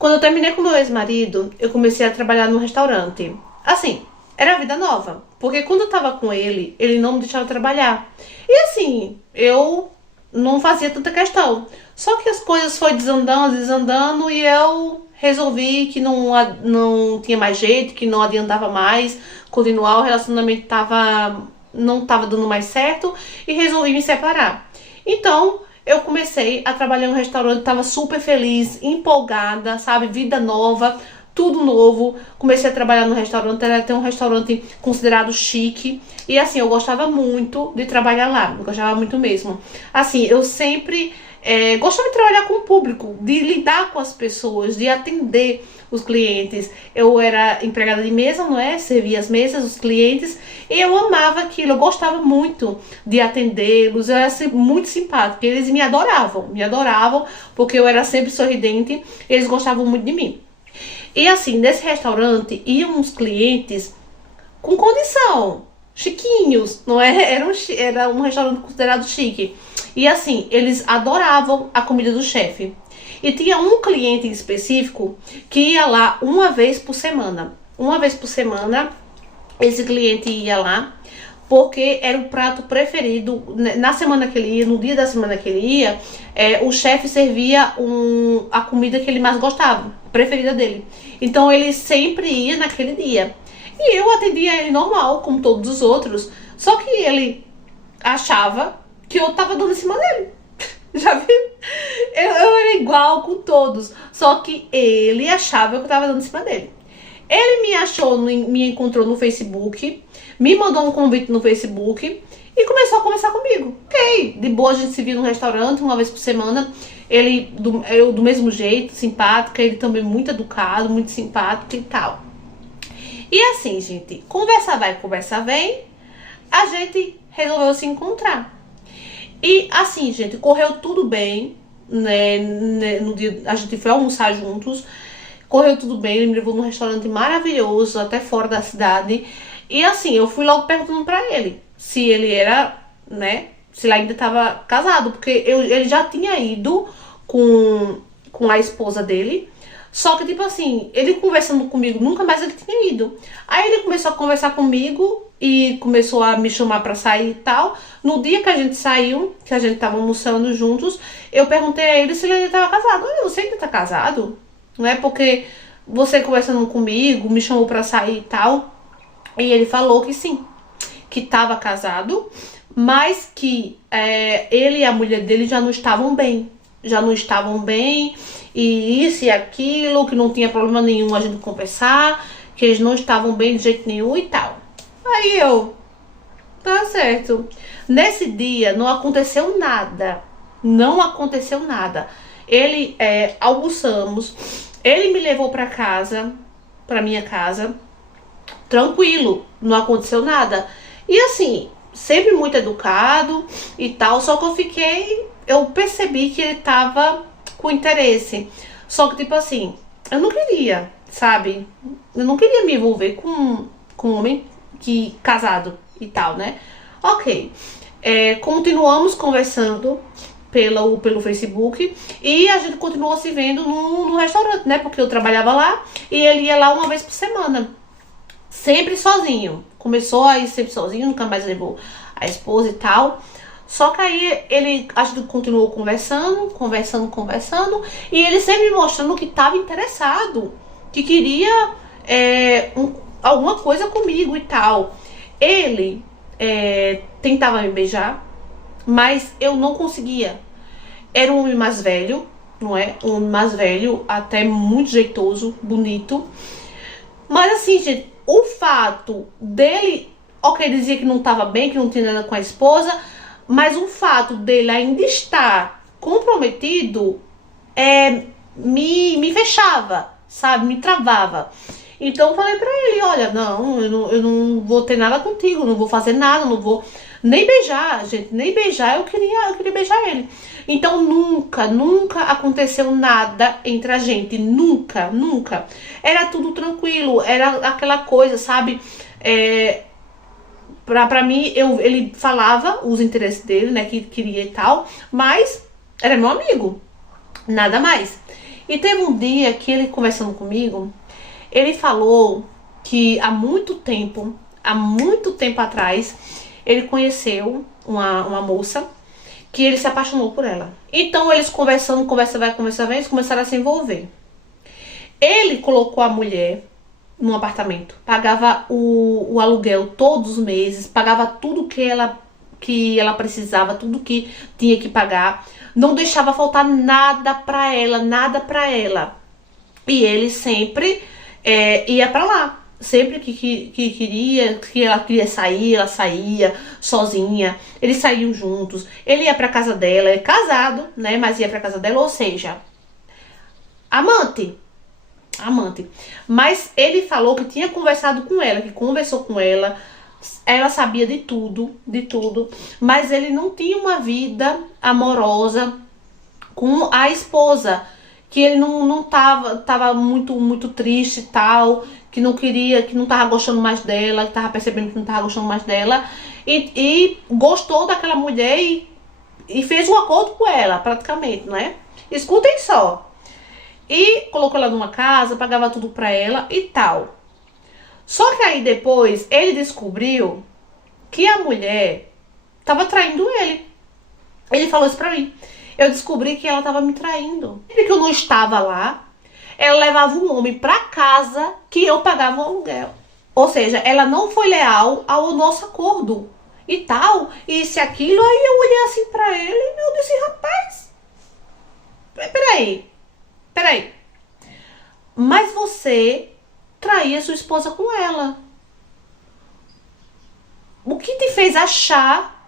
Quando eu terminei com meu ex-marido, eu comecei a trabalhar num restaurante. Assim, era a vida nova. Porque quando eu tava com ele não me deixava trabalhar. E assim, eu não fazia tanta questão. Só que as coisas foram desandando, desandando e eu resolvi que não tinha mais jeito, que não adiantava mais continuar, o relacionamento não tava dando mais certo e resolvi me separar. Então, eu comecei a trabalhar em um restaurante, tava super feliz, empolgada, sabe? Vida nova, tudo novo. Comecei a trabalhar no restaurante, era até um restaurante considerado chique. E assim, eu gostava muito de trabalhar lá, eu gostava muito mesmo. Assim, eu sempre gostava de trabalhar com o público, de lidar com as pessoas, de atender os clientes. Eu era empregada de mesa, não é? Servia as mesas, os clientes, e eu amava aquilo, eu gostava muito de atendê-los, eu era muito simpática, eles me adoravam, porque eu era sempre sorridente, eles gostavam muito de mim. E assim, nesse restaurante iam uns clientes com condição, chiquinhos, não é? Era um restaurante considerado chique. E assim, eles adoravam a comida do chefe. E tinha um cliente em específico que ia lá uma vez por semana. Uma vez por semana, esse cliente ia lá porque era o prato preferido. Na semana que ele ia, no dia da semana que ele ia, o chefe servia a comida que ele mais gostava, preferida dele. Então ele sempre ia naquele dia. E eu atendia ele normal, como todos os outros. Só que ele achava que eu tava dando em cima dele. Já viu? Eu era igual com todos. Só que ele achava que eu tava dando em cima dele. Ele me achou, me encontrou no Facebook, me mandou um convite no Facebook e começou a conversar comigo. Ok, de boa, a gente se viu no restaurante uma vez por semana. Eu do mesmo jeito, simpática, ele também muito educado, muito simpático e tal. E assim, gente, conversa vai, conversa vem, a gente resolveu se encontrar. E assim, gente, correu tudo bem, né? No dia a gente foi almoçar juntos, correu tudo bem, ele me levou num restaurante maravilhoso, até fora da cidade. E assim, eu fui logo perguntando pra ele se ele era, né, se ele ainda tava casado, porque ele já tinha ido com a esposa dele. Só que, tipo assim, ele conversando comigo, nunca mais ele tinha ido. Aí ele começou a conversar comigo e começou a me chamar pra sair e tal. No dia que a gente saiu, que a gente tava almoçando juntos, eu perguntei a ele se ele ainda tava casado. Olha, você ainda tá casado? Não é porque você conversando comigo, me chamou pra sair e tal. E ele falou que sim, que tava casado, mas que ele e a mulher dele já não estavam bem. Já não estavam bem, e isso e aquilo, que não tinha problema nenhum a gente conversar, que eles não estavam bem de jeito nenhum e tal. Aí eu, tá certo. Nesse dia não aconteceu nada. Não aconteceu nada. Almoçamos, ele me levou pra casa, pra minha casa, tranquilo, não aconteceu nada. E assim, sempre muito educado e tal, só que eu percebi que ele tava com interesse. Só que, tipo assim, eu não queria, sabe? Eu não queria me envolver com um homem casado e tal, né? Ok. Continuamos conversando pelo Facebook e a gente continuou se vendo no restaurante, né? Porque eu trabalhava lá e ele ia lá uma vez por semana. Sempre sozinho. Começou a ir sempre sozinho, nunca mais levou a esposa e tal. Só que aí a gente continuou conversando, e ele sempre mostrando que estava interessado, que queria alguma coisa comigo e tal. Ele tentava me beijar, mas eu não conseguia. Era um homem mais velho, não é? Um homem mais velho, até muito jeitoso, bonito. Mas assim, gente, o fato dele, ok, dizia que não estava bem, que não tinha nada com a esposa, mas o fato dele ainda estar comprometido me fechava, sabe? Me travava. Então eu falei pra ele, olha, não, eu não vou ter nada contigo, não vou fazer nada, não vou nem beijar, gente, nem beijar, eu queria beijar ele. Então nunca aconteceu nada entre a gente, nunca. Era tudo tranquilo, era aquela coisa, sabe? Pra mim, ele falava os interesses dele, né, que queria e tal, mas era meu amigo, nada mais. E teve um dia que ele conversando comigo, ele falou que há muito tempo atrás, ele conheceu uma moça que ele se apaixonou por ela. Então eles conversando, conversa vai, eles começaram a se envolver. Ele colocou a mulher num apartamento, pagava o aluguel todos os meses, pagava tudo que ela precisava, tudo que tinha que pagar, não deixava faltar nada pra ela, nada pra ela. E ele sempre ia pra lá. Sempre que ela queria sair, ela saía sozinha. Eles saíam juntos. Ele ia pra casa dela, é casado, né? Mas ia pra casa dela, ou seja, amante. Mas ele falou que tinha conversado com ela, que conversou com ela. Ela sabia de tudo, mas ele não tinha uma vida amorosa com a esposa, que ele não tava muito triste e tal, que não queria, que não tava gostando mais dela, que tava percebendo que não tava gostando mais dela, e gostou daquela mulher e fez um acordo com ela, praticamente, né? Escutem só. E colocou ela numa casa, pagava tudo pra ela e tal. Só que aí depois ele descobriu que a mulher tava traindo ele. Ele falou isso pra mim. Eu descobri que ela tava me traindo. E que eu não estava lá, ela levava um homem pra casa que eu pagava o aluguel. Ou seja, ela não foi leal ao nosso acordo e tal. E se aquilo, aí eu olhei assim pra ele e eu disse, rapaz, peraí. Mas você traía sua esposa com ela. O que te fez achar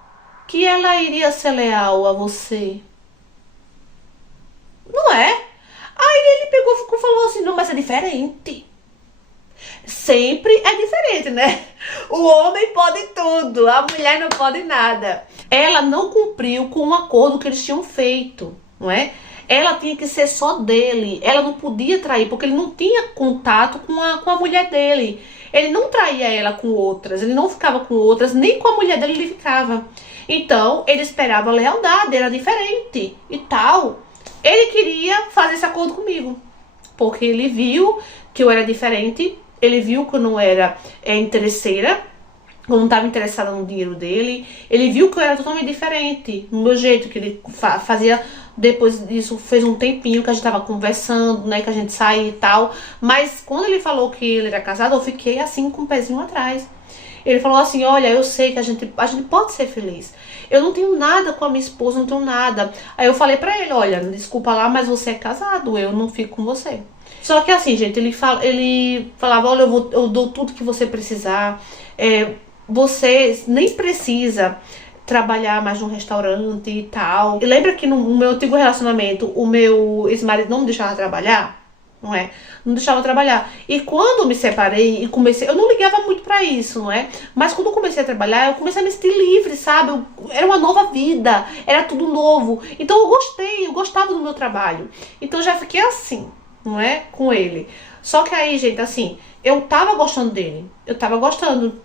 que ela iria ser leal a você? Não é? Aí ele pegou e falou assim, não, mas é diferente. Sempre é diferente, né? O homem pode tudo, a mulher não pode nada. Ela não cumpriu com o acordo que eles tinham feito, não é? Ela tinha que ser só dele, ela não podia trair, porque ele não tinha contato com a mulher dele. Ele não traía ela com outras, ele não ficava com outras, nem com a mulher dele ele ficava. Então, ele esperava a lealdade, era diferente e tal. Ele queria fazer esse acordo comigo, porque ele viu que eu era diferente, ele viu que eu não era interesseira, eu não estava interessada no dinheiro dele, ele viu que eu era totalmente diferente, no meu jeito, que ele fazia. Depois disso, fez um tempinho que a gente tava conversando, né, que a gente saía e tal, mas quando ele falou que ele era casado, eu fiquei assim, com o pezinho atrás. Ele falou assim, olha, eu sei que a gente pode ser feliz. Eu não tenho nada com a minha esposa, não tenho nada. Aí eu falei pra ele, olha, desculpa lá, mas você é casado, eu não fico com você. Só que assim, gente, ele falava, olha, eu dou tudo que você precisar. Você nem precisa trabalhar mais num restaurante e tal. E lembra que no meu antigo relacionamento, o meu ex-marido não me deixava trabalhar? Não é? Não deixava trabalhar. E quando eu me separei e comecei, eu não ligava muito pra isso, não é? Mas quando eu comecei a trabalhar, eu comecei a me sentir livre, sabe? Era uma nova vida, era tudo novo. Então eu gostava do meu trabalho. Então eu já fiquei assim, não é? Com ele. Só que aí, gente, assim, eu tava gostando dele. Eu tava gostando.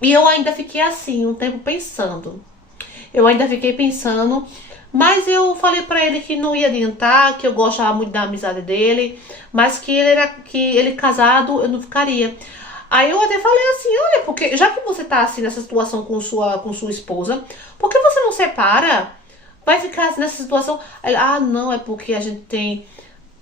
E eu ainda fiquei assim, um tempo pensando. Mas eu falei pra ele que não ia adiantar, que eu gostava muito da amizade dele, mas que ele casado, eu não ficaria. Aí eu até falei assim, olha, porque já que você tá assim nessa situação com sua esposa, por que você não separa? Vai ficar assim nessa situação? Aí ele, não, é porque a gente tem,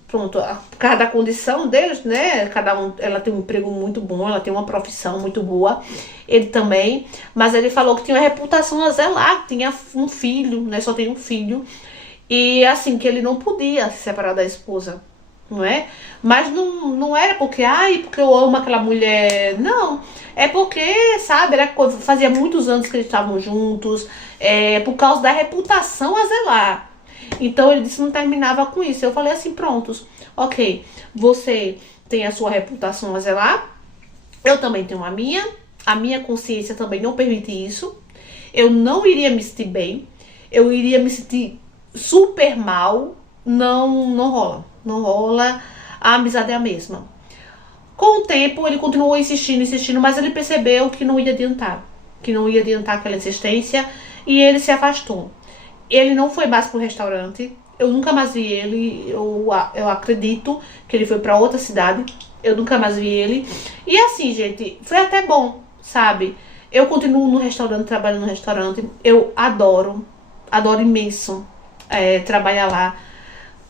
pronto, por causa da condição deles, né? Ela tem um emprego muito bom, ela tem uma profissão muito boa. Ele também, mas ele falou que tinha uma reputação a zelar, que tinha um filho, né? Só tem um filho. E assim, que ele não podia se separar da esposa, não é? Mas não era porque eu amo aquela mulher. Não, é porque, sabe, fazia muitos anos que eles estavam juntos, por causa da reputação a zelar. Então ele disse que não terminava com isso. Eu falei assim, prontos, ok, você tem a sua reputação a zelar, eu também tenho a minha consciência também não permite isso, eu não iria me sentir bem, eu iria me sentir super mal, não rola, a amizade é a mesma. Com o tempo ele continuou insistindo, mas ele percebeu que não ia adiantar aquela insistência e ele se afastou. Ele não foi mais pro restaurante, Eu nunca mais vi ele. Eu acredito que ele foi pra outra cidade. Eu nunca mais vi ele. E assim, gente, foi até bom, sabe? Eu continuo no restaurante, trabalho no restaurante. Eu adoro, adoro imenso trabalhar lá.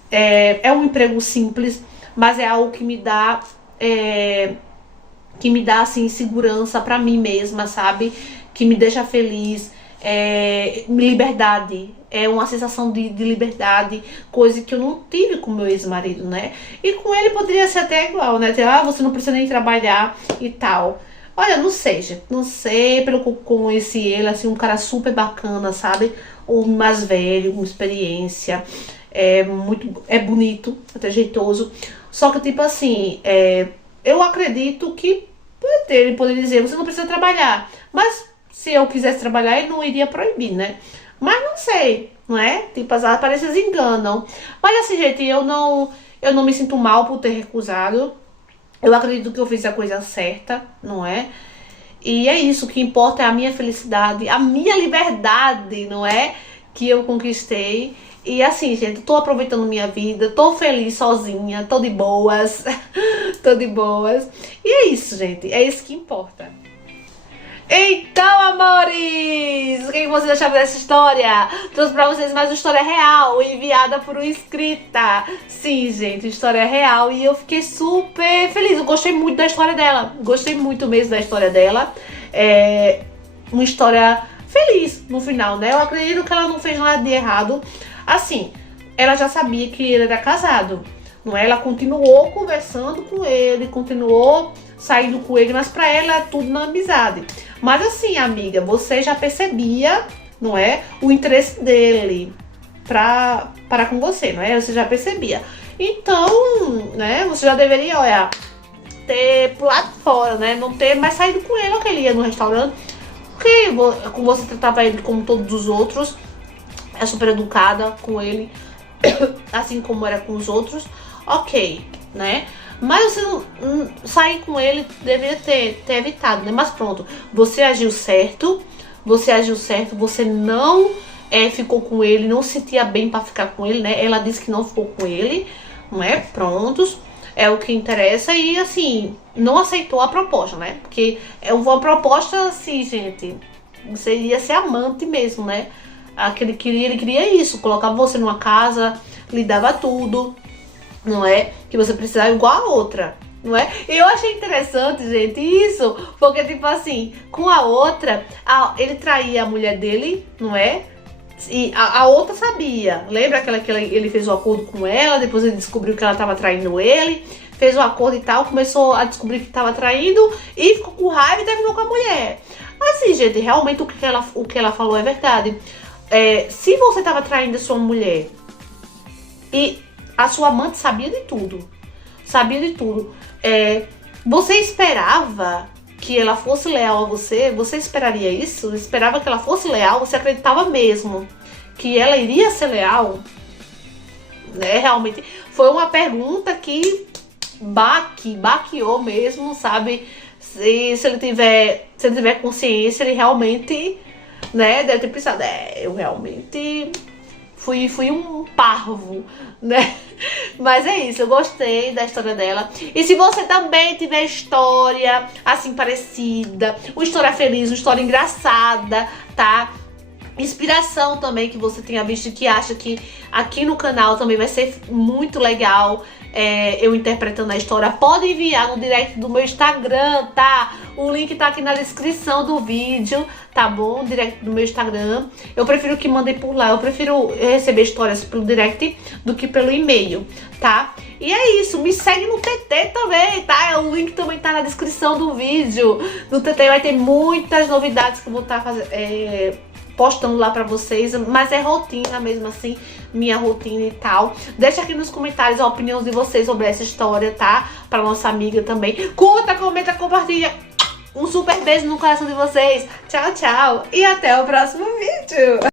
É um emprego simples, mas é algo que me dá assim segurança pra mim mesma, sabe? Que me deixa feliz, liberdade, é uma sensação de liberdade, coisa que eu não tive com meu ex-marido, né? E com ele poderia ser até igual, né? Você não precisa nem trabalhar e tal. Olha, não sei, gente, não sei, pelo que eu conheci ele, assim, um cara super bacana, sabe? Um mais velho, com experiência, é bonito, até jeitoso. Só que, tipo assim, eu acredito que ele poderia dizer, você não precisa trabalhar. Mas se eu quisesse trabalhar, ele não iria proibir, né? Mas não sei, não é? Tipo, as aparências enganam. Mas assim, gente, eu não me sinto mal por ter recusado. Eu acredito que eu fiz a coisa certa, não é? E é isso, o que importa é a minha felicidade, a minha liberdade, não é? Que eu conquistei. E assim, gente, tô aproveitando minha vida, tô feliz sozinha, tô de boas, tô de boas. E é isso, gente, é isso que importa. Então, amores, o que vocês acharam dessa história? Trouxe pra vocês mais uma história real, enviada por uma inscrita. Sim, gente, história real. E eu fiquei super feliz, eu gostei muito da história dela. Gostei muito mesmo da história dela. É uma história feliz no final, né? Eu acredito que ela não fez nada de errado. Assim, ela já sabia que ele era casado, não é? Ela continuou conversando com ele, continuou saindo com ele, mas pra ela é tudo na amizade. Mas assim, amiga, você já percebia, não é? O interesse dele para com você, não é? Você já percebia. Então, né, você já deveria, olha, ter pulado fora, né? Não ter mais saído com ele, ou que ele ia no restaurante. Porque você tratava ele como todos os outros. É super educada com ele, assim como era com os outros. Ok, né? Mas você não sair com ele, deveria ter evitado, né? Mas pronto, você agiu certo, você não ficou com ele, não se sentia bem pra ficar com ele, né? Ela disse que não ficou com ele, não é? Prontos, é o que interessa. E assim, não aceitou a proposta, né? Porque é uma proposta assim, gente, você iria ser amante mesmo, né? Ele queria isso, colocava você numa casa, lhe dava tudo, não é? Que você precisava igual a outra, não é? E eu achei interessante, gente, isso, porque tipo assim, com a outra, ele traía a mulher dele, não é? E a outra sabia. Lembra aquela que ele fez o acordo com ela, depois ele descobriu que ela estava traindo ele, fez o acordo e tal, começou a descobrir que estava traindo e ficou com raiva e terminou com a mulher. Assim, gente, realmente o que ela falou é verdade. Se você estava traindo a sua mulher e a sua amante sabia de tudo, você esperava que ela fosse leal a você? Você esperaria isso? Esperava que ela fosse leal? Você acreditava mesmo que ela iria ser leal? Né? Realmente foi uma pergunta que baqueou mesmo, sabe? Se ele tiver consciência, ele realmente, né, deve ter pensado, eu realmente fui um parvo, né? Mas é isso, eu gostei da história dela. E se você também tiver história assim parecida, uma história feliz, uma história engraçada, tá? Inspiração também que você tenha visto, que acha que aqui no canal também vai ser muito legal, eu interpretando a história, pode enviar no direct do meu Instagram, tá? O link tá aqui na descrição do vídeo, tá bom? Direct do meu Instagram. Eu prefiro que mandem por lá, eu prefiro receber histórias pelo direct do que pelo e-mail, tá? E é isso, me segue no TT também, tá? O link também tá na descrição do vídeo. No TT vai ter muitas novidades que eu vou estar postando lá pra vocês, mas é rotina mesmo assim, minha rotina e tal. Deixa aqui nos comentários a opinião de vocês sobre essa história, tá? Pra nossa amiga também. Curta, comenta, compartilha. Um super beijo no coração de vocês. Tchau, tchau. E até o próximo vídeo.